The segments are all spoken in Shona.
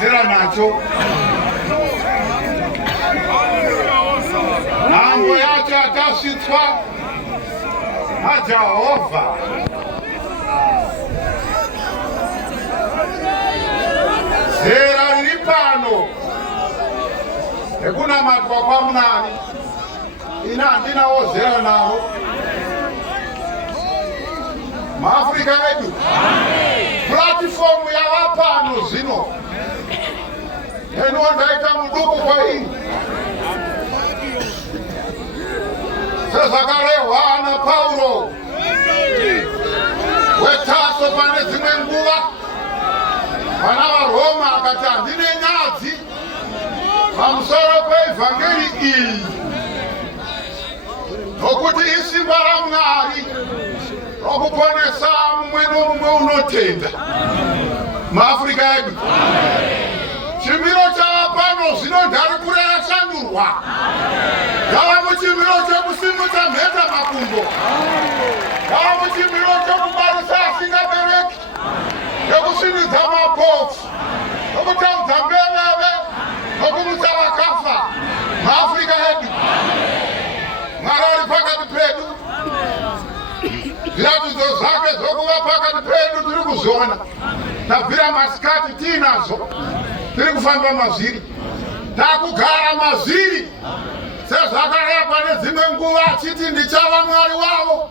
Tera nacho mambo yacho atasvitswa naJehovha. Zera riri pano rekunamatwa kwaMwari, ina handinawo zera naro. MaAfrica edu, platform yava pano zvino enondaita muduku kwairi sezvakarehwa naPauro weTaso pane dzimwe nguva vana vaRoma akati handine nyadzi pamusoro peivhangeri iyi nokuti isimba raMwari rokuponesa mumwe nomumwe unotenda. MaAfrica edu, chimiro chava pano zvino Ndarikure yashandurwa yava muchimiro chekusimudza mheta makumbo, yava muchimiro chekubarisa asingabereki, yokusvinidza mapofu, yokutaudza mbeveve, yokumutsa vakafa. MaAfrica edu, Mwari ari pakati pedu, zviratidzo zvake zvokuva pakati pedu tiri kuzviona. Tabvira masikati tiinazo, tiri kufamba mazviri, takugara mazviri sezvakareva nedzimwe nguva achiti ndichava Mwari wavo,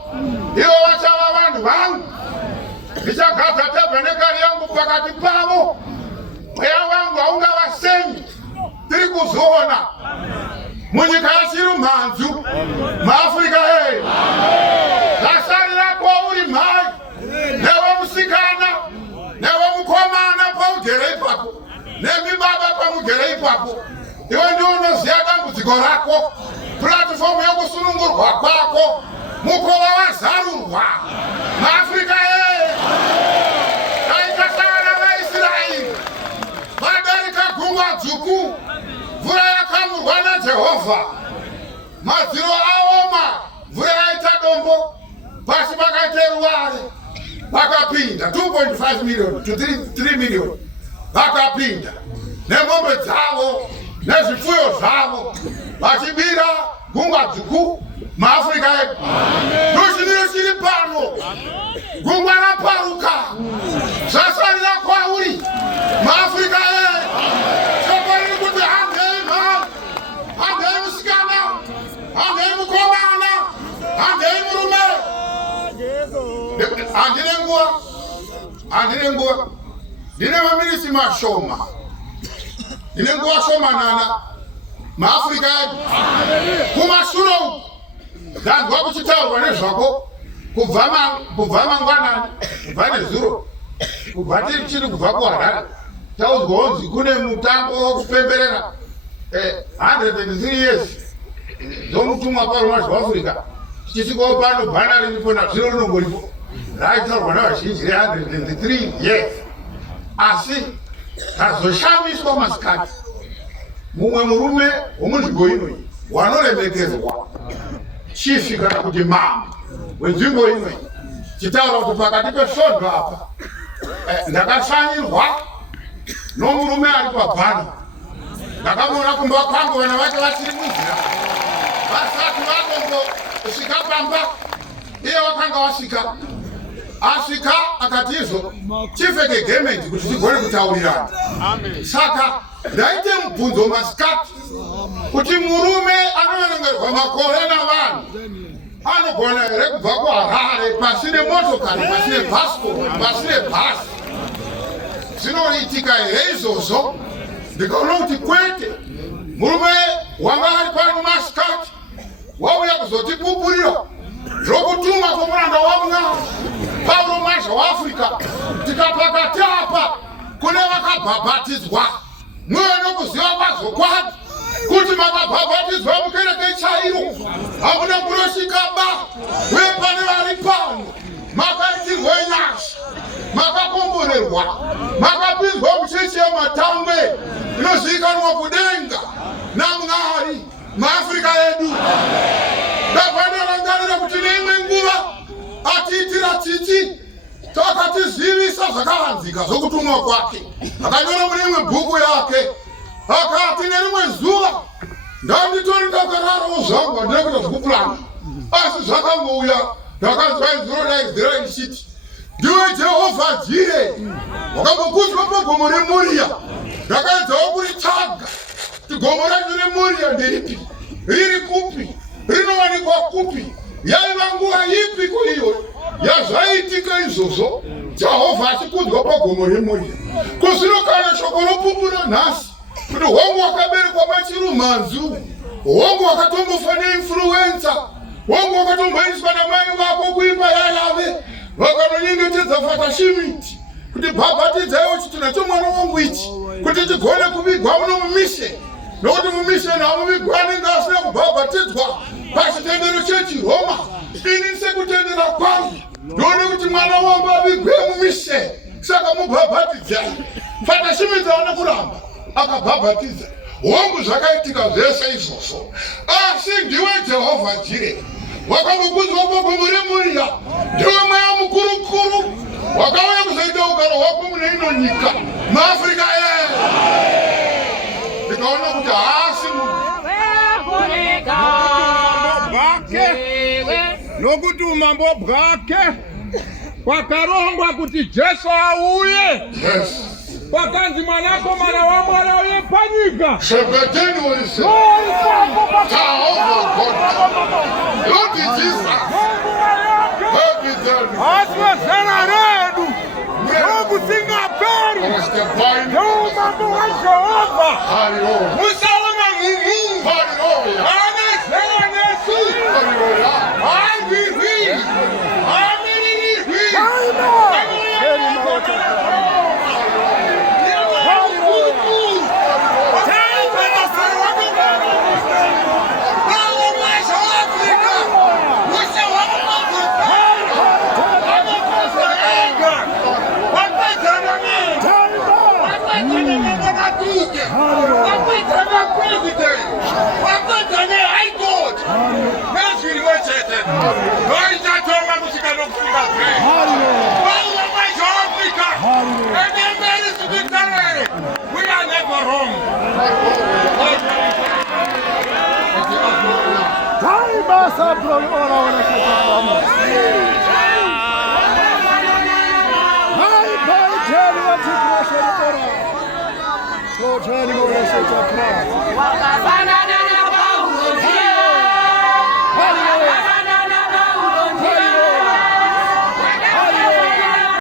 ivo vachava vanhu vangu, ndichagadza tabhenekari yangu pakati pavo, mweya wangu haungavasenyi. Tiri kuzviona munyika yechirumhanzu. MaAfrica hey, zvasarira kwauri mhai newe musikana newe mukomana paugere ipapo nemibaba pamugere ipapo, iwe ndiwe unoziva dambudziko rako. Platform yokusunungurwa kwako mukova wazarurwa. MaAfrica hey, taita savana vaIsraeri vadarika gungwa dzvuku, mvura yakamurwa naJehovha, madziro aoma, mvura yaita dombo, pasi pakaita ruware, vakapinda 2.5 million to 3 million, vakapinda nemombe dzavo nezvipfuyo zvavo vachibira gungwa dzvuku. MaAfrica edu, ndochimiro chiri pano, gungwa raparuka, zvasarira kwauri. MaAfrica edu, shoko riri kuti handei mhai, handei musikana, handei mukomana, handei murume. Handine nguva, ndine maminisi mashoma, ndine nguva shomanana. MaAfrica edu, kumashure uku ndanzwa kuchitaurwa nezvako kubva mangwanani, kubva nezuro, kubva chiri kubva kuHarare, taudzwa kunzi kune mutambo wokupemberera 103 years dzomutumwa paroma zvaAfrica. Tichisvikawo pano bhana riripo nazvino rinongoripo raitaurwa navazhinji re103 years, asi tazoshamiswa masikati. Mumwe murume womunzvimbo ino wanoremekezwa, chifi kana kuti mambo wenzvimbo imwe, chitaura kuti pakati pesvondo apa ndakashanyirwa nomurume ari pabhana. Ndakamuona kumba kwangu vana vake vachiri munzira, vasati vangongosvika pamba, iye wakanga wasvika. Asvika akati izvo chipfeke gemendi kuti tigone kutaurirana. Saka ndaite mubvunzo masikati kuti murume anoverengerwa makore navanhu anogona here kubva kuHarare pasine motokari, pasine bhasikoro, pasine bhasi. Zvinoitika here izvozvo? Ndikaona kuti kwete, murume wanga ari pano masikati wauya kuzotipupurira zvokutuma kwomuranda waMwari Paulo mazha waAfrica. Tikapakati apa kune vakabhabhatidzwa, mwewe nokuziva kwazvo kwake kuti makabhabhatidzwa mukereke chairo, hamuna kunosvikaba. Uye pane vari pano makaitirwe nyasha, makakomborerwa, makapinzwa muchechi yematangwe inozivikanwa kudenga naMwari. MaAfrica edu, ndafanira ngarira kuti neimwe nguva atiitira tsitsi, takatizivisa zvakavanzika zvokutumwa kwake. Akanyora mune imwe bhuku akati nerimwe zuva ndanditori ndakararawo zvangu handinekuita zvokupurana asi zvakangouya ndakazvaizvirodaidzira ichiti ndiwe Jehovha Jire wakambokudzwa pagomo reMoria ndakaedzawo kuritsvaga kuti gomo racho reMoria nderipi riri kupi rinowanikwa kupi yaiva nguva ipi kuiyo yazvaitika izvozvo Jehovha achikudzwa pagomo reMoria kuzvino kana shoko ropupura nhasi kuti hongu wakaberekwa machirumanzu hongu wakatombofa neinfluenza hongu wakatomboiswa namai vako kuimba yayave vakanonyengetedza fatashimiti kuti bhabhatidzaiwo chitunha chomwana wangu ichi kuti tigone kuvigwa muno mumishe nokuti mumisheni hamuvigwa anenge asina kubhabhatidzwa pachitendero chechiroma ini sekutendera kwangu ndone kuti mwana wangu avigwe mumishe saka mubhabhatidzai fatashimiti aona kuramba akabhabhatidza hongu zvakaitika zvese izvozvo asi ndiwe Jehovha Jire wakambokudzwa pagomo reMoria ndiwe mweya mukurukuru wakauya kuzoita ugaro hwako mune ino nyika muAfrica ndikaona kuti haasi nokuti umambo bwake kwakarongwa kuti Jesu auye pakanzi mwanakomana wamwari auye panyika shepeteni wese aswa zera redu nokusingaperi noumambo waJehovha musaona mumu anezera nesu avirwi amirirwi Basa ora Chakawa. Hai pai jeni wati krashe ora. Lo jeni ora se Chakawa.